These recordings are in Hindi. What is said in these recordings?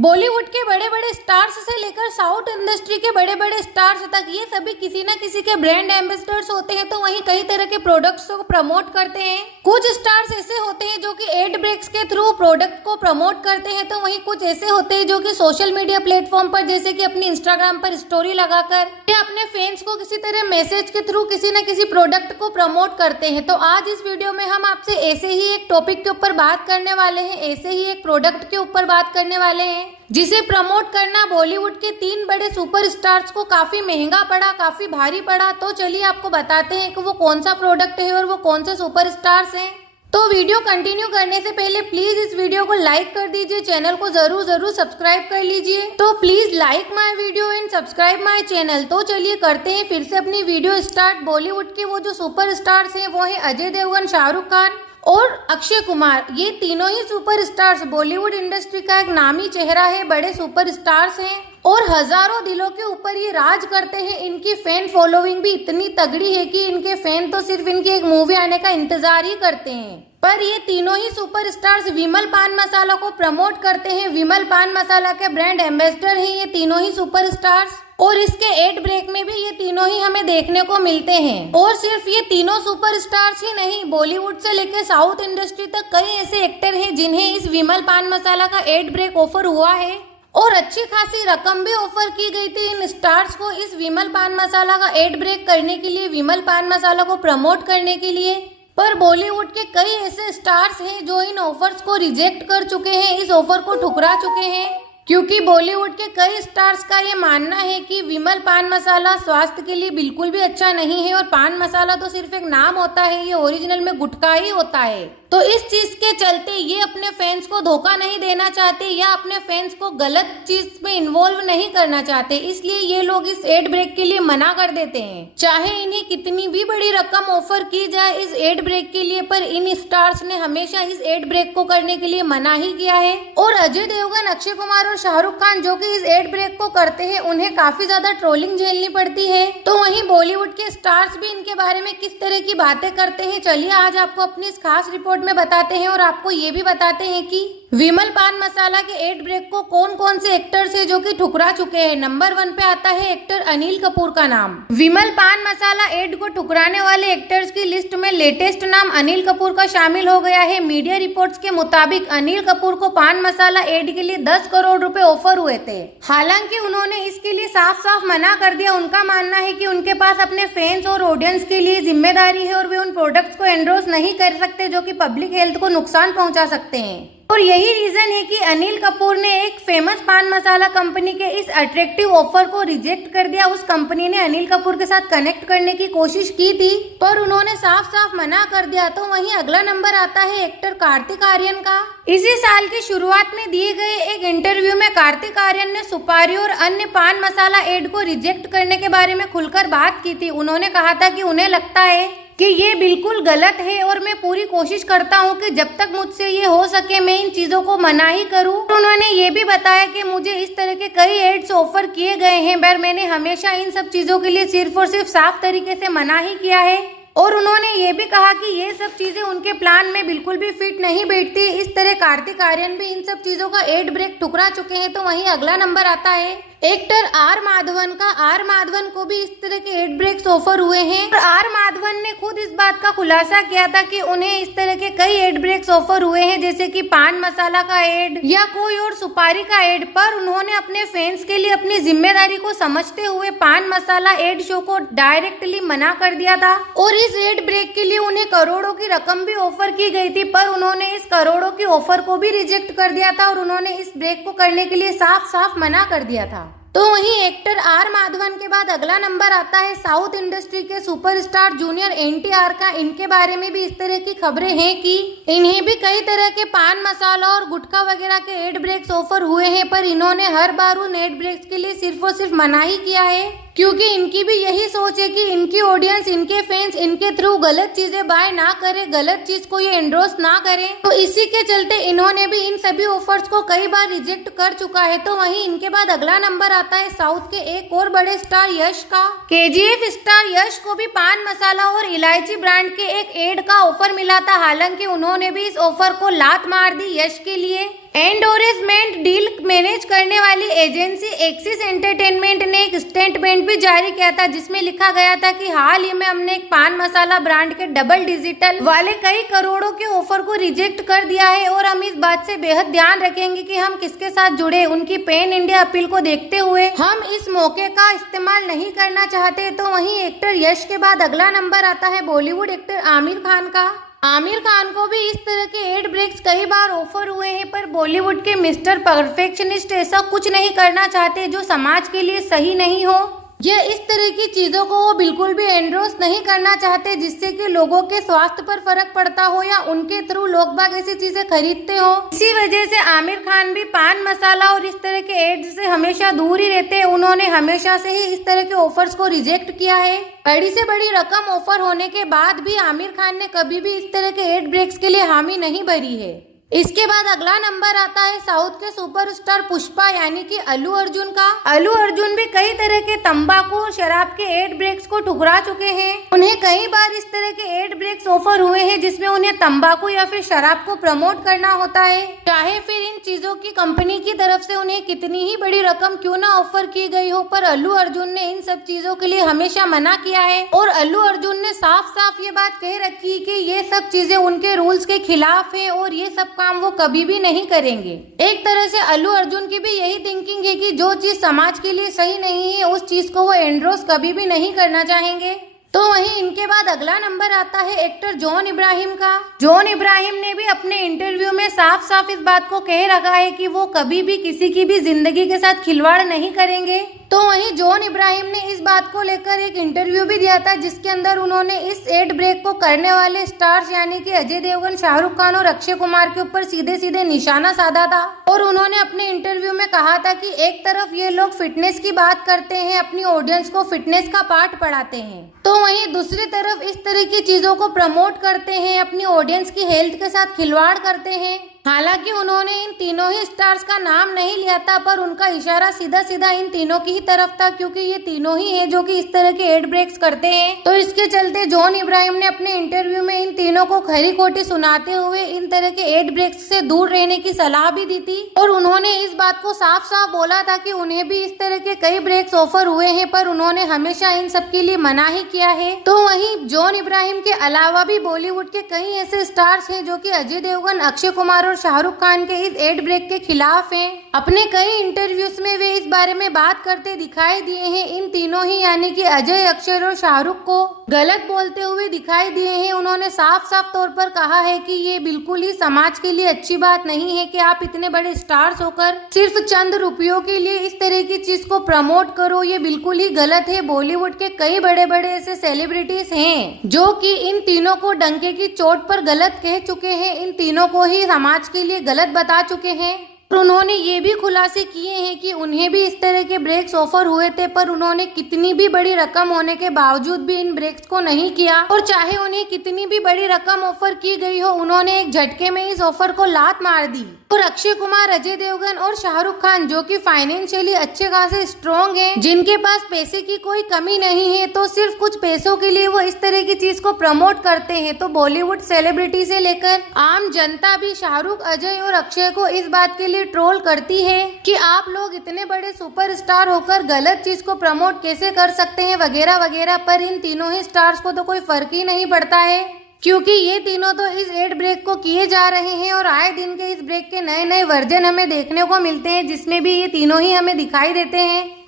बॉलीवुड के बड़े बड़े स्टार्स से लेकर साउथ इंडस्ट्री के बड़े बड़े स्टार्स तक ये सभी किसी न किसी के ब्रांड एम्बेसडर्स होते हैं। तो वहीं कई तरह के प्रोडक्ट्स को प्रमोट करते हैं। कुछ स्टार्स ऐसे होते हैं जो कि एड ब्रेक्स के थ्रू प्रोडक्ट को प्रमोट करते हैं, तो वहीं कुछ ऐसे होते हैं जो कि सोशल मीडिया प्लेटफॉर्म पर जैसे कि अपनी इंस्टाग्राम पर स्टोरी लगाकर या अपने फैंस को किसी तरह मैसेज के थ्रू किसी न किसी प्रोडक्ट को प्रमोट करते हैं। तो आज इस वीडियो में हम आपसे ऐसे ही एक टॉपिक के ऊपर बात करने वाले हैं, ऐसे ही एक प्रोडक्ट के ऊपर बात करने वाले हैं जिसे प्रमोट करना बॉलीवुड के 3 बड़े सुपरस्टार्स को काफी महंगा पड़ा, काफी भारी पड़ा। तो चलिए आपको बताते हैं कि वो कौन सा प्रोडक्ट है और वो कौन से सुपरस्टार्स हैं। तो वीडियो कंटिन्यू करने से पहले प्लीज इस वीडियो को लाइक कर दीजिए, चैनल को जरूर सब्सक्राइब कर लीजिए। तो please like my video and subscribe my channel. तो चलिए करते हैं फिर से अपनी वीडियो स्टार्ट। बॉलीवुड के वो जो सुपरस्टार्स हैं वो है अजय देवगन, शाहरुख खान और अक्षय कुमार। ये तीनों ही सुपरस्टार्स बॉलीवुड इंडस्ट्री का एक नामी चेहरा है, बड़े सुपरस्टार्स हैं और हजारों दिलों के ऊपर ये राज करते हैं। इनकी फैन फॉलोइंग भी इतनी तगड़ी है कि इनके फैन तो सिर्फ इनकी एक मूवी आने का इंतजार ही करते हैं। पर ये तीनों ही सुपरस्टार्स विमल पान मसाला को प्रमोट करते हैं। विमल पान मसाला के ब्रांड एम्बेसडर हैं ये तीनों ही सुपरस्टार्स और इसके एड ब्रेक में भी ये तीनों ही हमें देखने को मिलते हैं। और सिर्फ ये तीनों सुपरस्टार्स ही नहीं, बॉलीवुड से लेकर साउथ इंडस्ट्री तक कई ऐसे एक्टर हैं जिन्हें इस विमल पान मसाला का एड ब्रेक ऑफर हुआ है और अच्छी खासी रकम भी ऑफर की गई थी इन स्टार्स को इस विमल पान मसाला का एड ब्रेक करने के लिए, विमल पान मसाला को प्रमोट करने के लिए। पर बॉलीवुड के कई ऐसे स्टार्स हैं जो इन ऑफर्स को रिजेक्ट कर चुके हैं, इस ऑफर को ठुकरा चुके हैं, क्योंकि बॉलीवुड के कई स्टार्स का ये मानना है कि विमल पान मसाला स्वास्थ्य के लिए बिल्कुल भी अच्छा नहीं है और पान मसाला तो सिर्फ एक नाम होता है, ये ओरिजिनल में गुटखा ही होता है। तो इस चीज के चलते ये अपने फैंस को धोखा नहीं देना चाहते या अपने फैंस को गलत चीज में इन्वॉल्व नहीं करना चाहते, इसलिए ये लोग इस एड ब्रेक के लिए मना कर देते हैं। चाहे इन्हें कितनी भी बड़ी रकम ऑफर की जाए इस एड ब्रेक के लिए, पर इन स्टार्स ने हमेशा इस एड ब्रेक को करने के लिए मना ही किया है। और अजय देवगन, अक्षय कुमार और शाहरुख खान जो कि इस एड ब्रेक को करते हैं उन्हें काफी ज्यादा ट्रोलिंग झेलनी पड़ती है। तो वहीं बॉलीवुड के स्टार्स भी इनके बारे में किस तरह की बातें करते हैं, चलिए आज आपको अपनी इस खास रिपोर्ट में बताते हैं और आपको ये भी बताते हैं कि विमल पान मसाला के एड ब्रेक को कौन कौन से एक्टर्स है जो कि ठुकरा चुके हैं। नंबर 1 पे आता है एक्टर अनिल कपूर का नाम। विमल पान मसाला एड को ठुकराने वाले एक्टर्स की लिस्ट में लेटेस्ट नाम अनिल कपूर का शामिल हो गया है। मीडिया रिपोर्ट्स के मुताबिक अनिल कपूर को पान मसाला एड के लिए 10 करोड़ रुपए ऑफर हुए थे। हालांकि उन्होंने इसके लिए साफ साफ मना कर दिया। उनका मानना है कि उनके पास अपने फैंस और ऑडियंस के लिए जिम्मेदारी है और वे उन प्रोडक्ट्स को एंडोर्स नहीं कर सकते जो कि पब्लिक हेल्थ को नुकसान पहुंचा सकते हैं। और यही रीजन है कि अनिल कपूर ने एक फेमस पान मसाला कंपनी के इस अट्रैक्टिव ऑफर को रिजेक्ट कर दिया। उस कंपनी ने अनिल कपूर के साथ कनेक्ट करने की कोशिश की थी पर उन्होंने साफ साफ मना कर दिया। तो वहीं अगला नंबर आता है एक्टर कार्तिक आर्यन का। इसी साल की शुरुआत में दिए गए एक इंटरव्यू में कार्तिक आर्यन ने सुपारी और अन्य पान मसाला एड को रिजेक्ट करने के बारे में खुलकर बात की थी। उन्होंने कहा था कि उन्हें लगता है कि ये बिल्कुल गलत है और मैं पूरी कोशिश करता हूँ कि जब तक मुझसे ये हो सके मैं इन चीजों को मना ही करूँ। उन्होंने ये भी बताया कि मुझे इस तरह के कई एड्स ऑफर किए गए हैं पर मैंने हमेशा इन सब चीजों के लिए सिर्फ और सिर्फ साफ तरीके से मना ही किया है। और उन्होंने ये भी कहा कि ये सब चीजें उनके प्लान में बिल्कुल भी फिट नहीं बैठती। इस तरह कार्तिक आर्यन भी इन सब चीजों का एड ब्रेक ठुकरा चुके हैं। तो वहीं अगला नंबर आता है एक्टर आर माधवन का। आर माधवन को भी इस तरह के एड ब्रेक्स ऑफर हुए हैं और आर माधवन ने खुद इस बात का खुलासा किया था कि उन्हें इस तरह के कई एड ब्रेक्स ऑफर हुए हैं जैसे कि पान मसाला का एड या कोई और सुपारी का एड, पर उन्होंने अपने फैंस के लिए अपनी जिम्मेदारी को समझते हुए पान मसाला एड शो को डायरेक्टली मना कर दिया था। और इस एड ब्रेक के लिए उन्हें करोड़ों की रकम भी ऑफर की गई थी पर उन्होंने इस करोड़ों की ऑफर को भी रिजेक्ट कर दिया था और उन्होंने इस ब्रेक को करने के लिए साफ साफ मना कर दिया था। तो वहीं एक्टर आर माधवन के बाद अगला नंबर आता है साउथ इंडस्ट्री के सुपरस्टार जूनियर एनटीआर का। इनके बारे में भी इस तरह की खबरें हैं कि इन्हें भी कई तरह के पान मसाला और गुटखा वगैरह के एड ब्रेक्स ऑफर हुए हैं पर इन्होंने हर बार उन एड ब्रेक्स के लिए सिर्फ और सिर्फ मना ही किया है, क्योंकि इनकी भी यही सोच है कि इनकी ऑडियंस, इनके फैंस इनके थ्रू गलत चीजें बाय ना करे, गलत चीज को ये एंडोर्स ना करें। तो इसी के चलते इन्होंने भी इन सभी ऑफर्स को कई बार रिजेक्ट कर चुका है। तो वहीं इनके बाद अगला नंबर आता है साउथ के एक और बड़े स्टार यश का। केजीएफ स्टार यश को भी पान मसाला और इलायची ब्रांड के एक एड का ऑफर मिला था। हालांकि उन्होंने भी इस ऑफर को लात मार दी यश के लिए। एंडोर्समेंट डील मैनेज करने वाली एजेंसी एक्सिस एंटरटेनमेंट ने एक स्टेटमेंट भी जारी किया था, जिसमें लिखा गया था कि हाल ही में हमने एक पान मसाला ब्रांड के डबल डिजिटल वाले कई करोड़ों के ऑफर को रिजेक्ट कर दिया है और हम इस बात से बेहद ध्यान रखेंगे कि हम किसके साथ जुड़े। उनकी पैन इंडिया अपील को देखते हुए हम इस मौके का इस्तेमाल नहीं करना चाहते। तो वहीं एक्टर यश के बाद अगला नंबर आता है बॉलीवुड एक्टर आमिर खान का। आमिर खान को भी इस तरह के एड ब्रेक्स कई बार ऑफर हुए हैं, पर बॉलीवुड के मिस्टर परफेक्शनिस्ट ऐसा कुछ नहीं करना चाहते जो समाज के लिए सही नहीं हो। यह इस तरह की चीजों को वो बिल्कुल भी एंडोर्स नहीं करना चाहते जिससे कि लोगों के स्वास्थ्य पर फर्क पड़ता हो या उनके थ्रू लोग बाग ऐसी चीजें खरीदते हो। इसी वजह से आमिर खान भी पान मसाला और इस तरह के एड से हमेशा दूर ही रहते हैं। उन्होंने हमेशा से ही इस तरह के ऑफर्स को रिजेक्ट किया है। बड़ी से बड़ी रकम ऑफर होने के बाद भी आमिर खान ने कभी भी इस तरह के एड ब्रेक्स के लिए हामी नहीं भरी है। इसके बाद अगला नंबर आता है साउथ के सुपरस्टार पुष्पा यानी कि अल्लू अर्जुन का। अल्लू अर्जुन भी कई तरह के तंबाकू और शराब के एड ब्रेक्स को ठुकरा चुके हैं। उन्हें कई बार इस तरह के एड ब्रेक्स ऑफर हुए हैं जिसमें उन्हें तंबाकू या फिर शराब को प्रमोट करना होता है, चाहे फिर इन चीजों की कंपनी की तरफ से उन्हें कितनी ही बड़ी रकम क्यों ना ऑफर की गई हो। पर अल्लू अर्जुन ने इन सब चीजों के लिए हमेशा मना किया है और अल्लू अर्जुन ने साफ साफ ये बात कह रखी कि ये सब चीजें उनके रूल्स के खिलाफ है और ये सब काम वो कभी भी नहीं करेंगे। एक तरह से अल्लू अर्जुन की भी यही थिंकिंग है कि जो चीज समाज के लिए सही नहीं है उस चीज को वो एंडोर्स कभी भी नहीं करना चाहेंगे। तो वहीं इनके बाद अगला नंबर आता है एक्टर जॉन इब्राहिम का। जॉन इब्राहिम ने भी अपने इंटरव्यू में साफ साफ इस बात को कह रखा है कि वो कभी भी किसी की भी जिंदगी के साथ खिलवाड़ नहीं करेंगे। तो वहीं जॉन इब्राहिम ने इस बात को लेकर एक इंटरव्यू भी दिया था जिसके अंदर उन्होंने इस एड ब्रेक को करने वाले स्टार्स यानी कि अजय देवगन, शाहरुख खान और अक्षय कुमार के ऊपर सीधे सीधे निशाना साधा था। और उन्होंने अपने इंटरव्यू में कहा था कि एक तरफ ये लोग फिटनेस की बात करते हैं, अपनी ऑडियंस को फिटनेस का पाठ पढ़ाते हैं, तो वहीं दूसरी तरफ इस तरह की चीजों को प्रमोट करते हैं, अपनी ऑडियंस की हेल्थ के साथ खिलवाड़ करते हैं। हालांकि उन्होंने इन तीनों ही स्टार्स का नाम नहीं लिया था, पर उनका इशारा सीधा सीधा इन तीनों की ही तरफ था क्योंकि ये तीनों ही हैं जो कि इस तरह के एड ब्रेक्स करते हैं। तो इसके चलते जॉन इब्राहिम ने अपने इंटरव्यू में इन तीनों को खरी खोटी सुनाते हुए इन तरह के एड ब्रेक्स से दूर रहने की सलाह भी दी थी। और उन्होंने इस बात को साफ साफ बोला था कि उन्हें भी इस तरह के कई ब्रेक्स ऑफर हुए हैं, पर उन्होंने हमेशा इन सब के लिए मना ही किया है। तो वहीं जॉन इब्राहिम के अलावा भी बॉलीवुड के कई ऐसे स्टार्स हैं जो कि अजय देवगन, अक्षय कुमार और शाहरुख खान के इस एड ब्रेक के खिलाफ हैं। अपने कई इंटरव्यूज में वे इस बारे में बात करते दिखाई दिए हैं। इन तीनों ही यानी कि अजय, अक्षय और शाहरुख को गलत बोलते हुए दिखाई दिए हैं। उन्होंने साफ साफ तौर पर कहा है कि ये बिल्कुल ही समाज के लिए अच्छी बात नहीं है कि आप इतने बड़े स्टार्स होकर सिर्फ चंद रुपयों के लिए इस तरह की चीज को प्रमोट करो, ये बिल्कुल ही गलत है। बॉलीवुड के कई बड़े बड़े ऐसे सेलिब्रिटीज हैं जो कि इन तीनों को डंके की चोट पर गलत कह चुके हैं, इन तीनों को ही समाज के लिए गलत बता चुके हैं। और उन्होंने ये भी खुलासे किए हैं कि उन्हें भी इस तरह के ब्रेक्स ऑफर हुए थे, पर उन्होंने कितनी भी बड़ी रकम होने के बावजूद भी इन ब्रेक्स को नहीं किया। और चाहे उन्हें कितनी भी बड़ी रकम ऑफर की गई हो, उन्होंने एक झटके में इस ऑफर को लात मार दी। और अक्षय कुमार, अजय देवगन और शाहरुख खान जो कि फाइनेंशियली अच्छे खासे स्ट्रॉन्ग हैं, जिनके पास पैसे की कोई कमी नहीं है, तो सिर्फ कुछ पैसों के लिए वो इस तरह की चीज को प्रमोट करते हैं। तो बॉलीवुड सेलिब्रिटी से लेकर आम जनता भी शाहरुख, अजय और अक्षय को इस बात के लिए ट्रोल करती है कि आप लोग इतने बड़े सुपरस्टार होकर गलत चीज को प्रमोट कैसे कर सकते हैं वगैरह वगैरह। पर इन तीनों ही स्टार्स को तो कोई फर्क ही नहीं पड़ता है क्योंकि ये तीनों तो इस एड ब्रेक को किए जा रहे हैं और आए दिन के इस ब्रेक के नए नए वर्जन हमें देखने को मिलते हैं जिसमें भी ये तीनों ही हमें दिखाई देते हैं।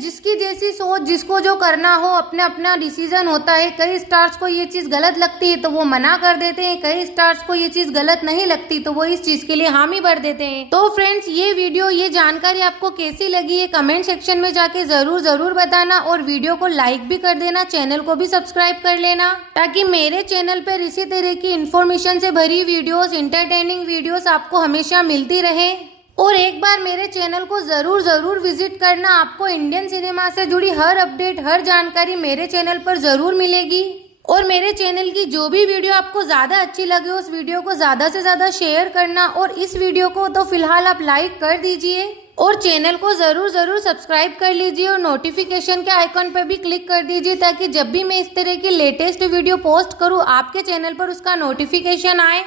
जिसकी जैसी सोच, जिसको जो करना हो, अपना अपना डिसीजन होता है। कई स्टार्स को ये चीज गलत लगती है तो वो मना कर देते हैं, कई स्टार्स को ये चीज गलत नहीं लगती तो वो इस चीज के लिए हामी भर देते हैं। तो फ्रेंड्स, ये वीडियो, ये जानकारी आपको कैसी लगी है कमेंट सेक्शन में जाके जरूर बताना और वीडियो को लाइक भी कर देना, चैनल को भी सब्सक्राइब कर लेना ताकि मेरे चैनल पर इसी तरह की इन्फॉर्मेशन से भरी वीडियोस, एंटरटेनिंग वीडियोस आपको हमेशा मिलती रहे। और एक बार मेरे चैनल को जरूर विजिट करना, आपको इंडियन सिनेमा से जुड़ी हर अपडेट, हर जानकारी मेरे चैनल पर जरूर मिलेगी। और मेरे चैनल की जो भी वीडियो आपको ज्यादा अच्छी लगे उस वीडियो को ज्यादा से ज्यादा शेयर करना और इस वीडियो को तो फिलहाल आप लाइक कर दीजिए और चैनल को जरूर सब्सक्राइब कर लीजिए और नोटिफिकेशन के आइकॉन पर भी क्लिक कर दीजिए ताकि जब भी मैं इस तरह की लेटेस्ट वीडियो पोस्ट करूँ आपके चैनल पर उसका नोटिफिकेशन आए।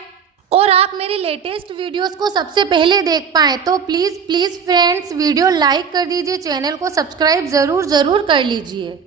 और आप मेरी लेटेस्ट वीडियोस को सबसे पहले देख पाएं तो प्लीज़ फ्रेंड्स वीडियो लाइक कर दीजिए, चैनल को सब्सक्राइब ज़रूर कर लीजिए।